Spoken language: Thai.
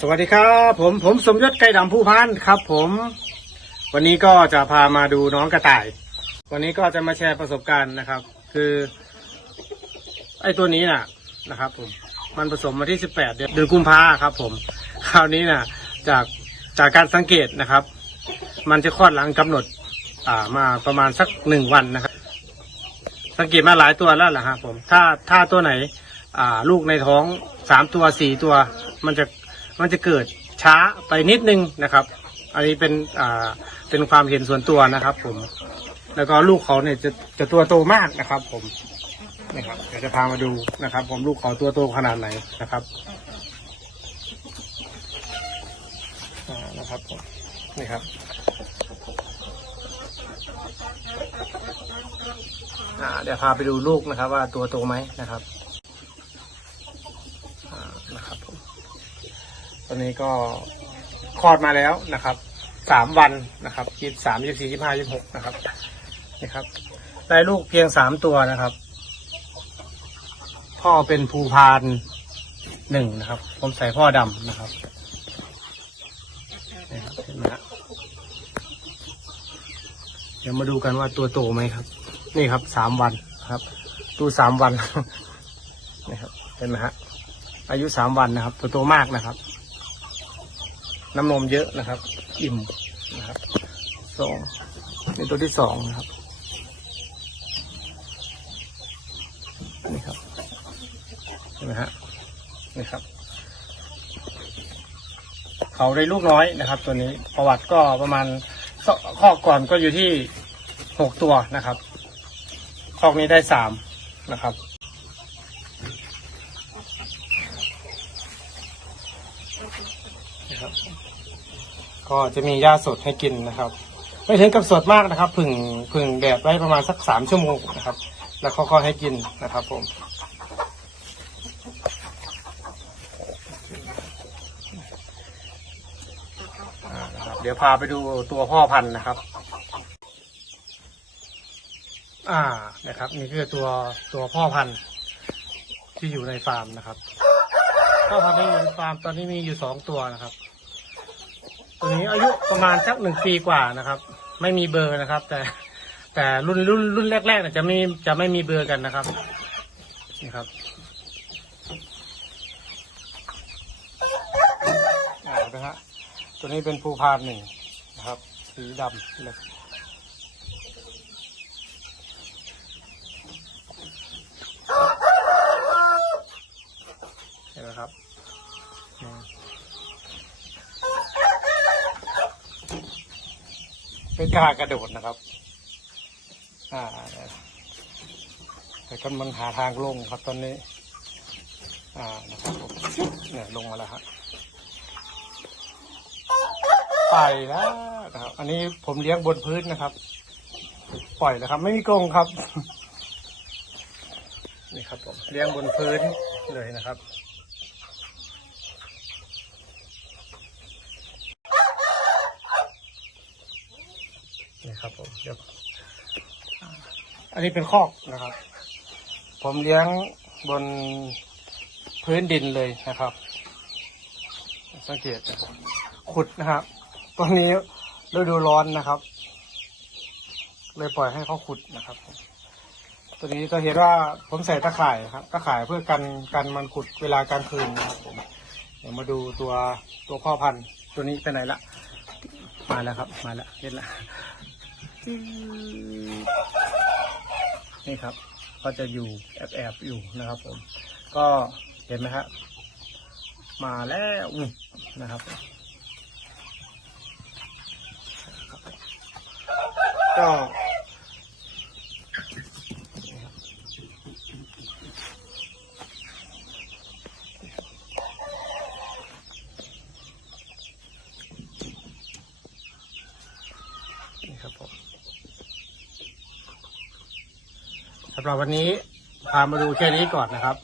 สวัสดีครับ ผมผมสมยศไก่ดำผู้พันครับ ผม วันนี้ก็จะพามาดูน้องกระต่าย วันนี้ก็จะมาแชร์ประสบการณ์นะครับ คือ ไอ้ตัวนี้น่ะนะครับ ผมมันผสมมาที่สิบแปดเดือนเดือนกุมภาครับ ผม คราวนี้น่ะ จากจากการสังเกตนะครับ มันจะคลอดหลังกำหนด อ่ามาประมาณสักหนึ่งวันนะครับ สังเกตมาหลายตัวแล้วแหละครับผมถ้าถ้าตัวไหน อ่า ลูกในท้องสามตัวสี่ตัว มันจะ มันจะเกิดช้าไปนิดนึงนะครับ อันนี้เป็นอ่าเป็นความเห็นส่วนตัวนะครับ ผม แล้วก็ลูกเขาเนี่ยจะจะตัวโตมากนะครับ ผมนะครับเดี๋ยวจะพามาดูนะครับ ผมลูกเขาตัวโตขนาดไหนนะครับนะครับผมนี่ครับอ่าเดี๋ยวพาไปดูลูกนะครับ ว่าตัวโตไหมนะครับอ่านะครับผม ตอนนี้ก็คลอดมาแล้วนะครับสามวันนะครับยี่สามยี่สี่ยี่ห้ายี่หกนะครับนี่ครับ ได้ลูกเพียงสามตัวนะครับ พ่อเป็นภูพานหนึ่งนะครับ ผมใส่พ่อดำนะครับนี่ครับเห็นไหมฮะเดี๋ยวมาดูกันว่าตัวโตไหมครับ นี่ครับสามวันครับ ดูสามวันนี่ครับเห็นไหมฮะอายุสามวันนะครับ ตัวโตมากนะครับ น้ำนมเยอะนะครับ อิ่มนะครับสองนี่ตัวที่สองนะครับนี่ครับเห็นไหมฮะนี่ครับ เขาได้ลูกน้อยนะครับ ตัวนี้ประวัติก็ประมาณข้อก่อนก็อยู่ที่หกตัวนะครับคอกนี้ได้สามนะครับ นะครับ ก็จะมีหญ้าสดให้กินนะครับ ไม่ถึงกับสดมากนะครับ ผึ่งผึ่งแดดไว้ประมาณสักสามชั่วโมงนะครับ แล้วค่อยๆให้กินนะครับ ผมเดี๋ยวพาไปดูตัวพ่อพันธุ์นะครับ อ่านะครับ นี่คือตัวตัวพ่อพันธุ์ที่อยู่ในฟาร์มนะครับ พ่อพันธุ์ที่อยู่ในฟาร์มตอนนี้มีอยู่สองตัวนะครับ ตัวนี้อายุประมาณสักหนึ่งปีกว่านะครับ ไม่มีเบอร์นะครับ แต่แต่รุ่นรุ่นรุ่นแรกๆเนี่ยจะไม่จะไม่มีเบอร์กันนะครับนี่ครับอ่านะฮะตัวนี้เป็นภูพานหนึ่งนะครับ สีดำเลย นไหมครับเป็นกล้ากระโดดนะครับ อ่า แต่ก็มันหาทางลงครับตอนนี้ อ่า นะครับผมเนี่ยลงมาแล้วฮะไปแล้วนะครับ อันนี้ผมเลี้ยงบนพื้นนะครับ ปล่อยแล้วครับ ไม่มีกรงครับ นี่ครับผมเลี้ยงบนพื้นเลยนะครับ ครับผมเดี๋ยวอันนี้เป็นคอกนะครับ ผมเลี้ยงบนพื้นดินเลยนะครับ สังเกตขุดนะครับตอนนี้ฤดูร้อนนะครับ เลยปล่อยให้เขาขุดนะครับตัวนี้จะเห็นว่าผมใส่ตะข่ายครับตะข่ายเพื่อกันกันมันขุดเวลากลางคืนนะครับผมเดี๋ยวมาดูตัวตัวพ่อพันธุ์ตัวนี้ไปไหนละมาแล้วครับ มาแล้วเห็นละ นี่ครับ ก็จะอยู่แอบแอบๆอยู่นะครับ ผม ก็เห็นไหมครับมาแล้วนะครับ ก็นี่ครับผม สำหรับวันนี้พามาดูแค่นี้ก่อนนะครับ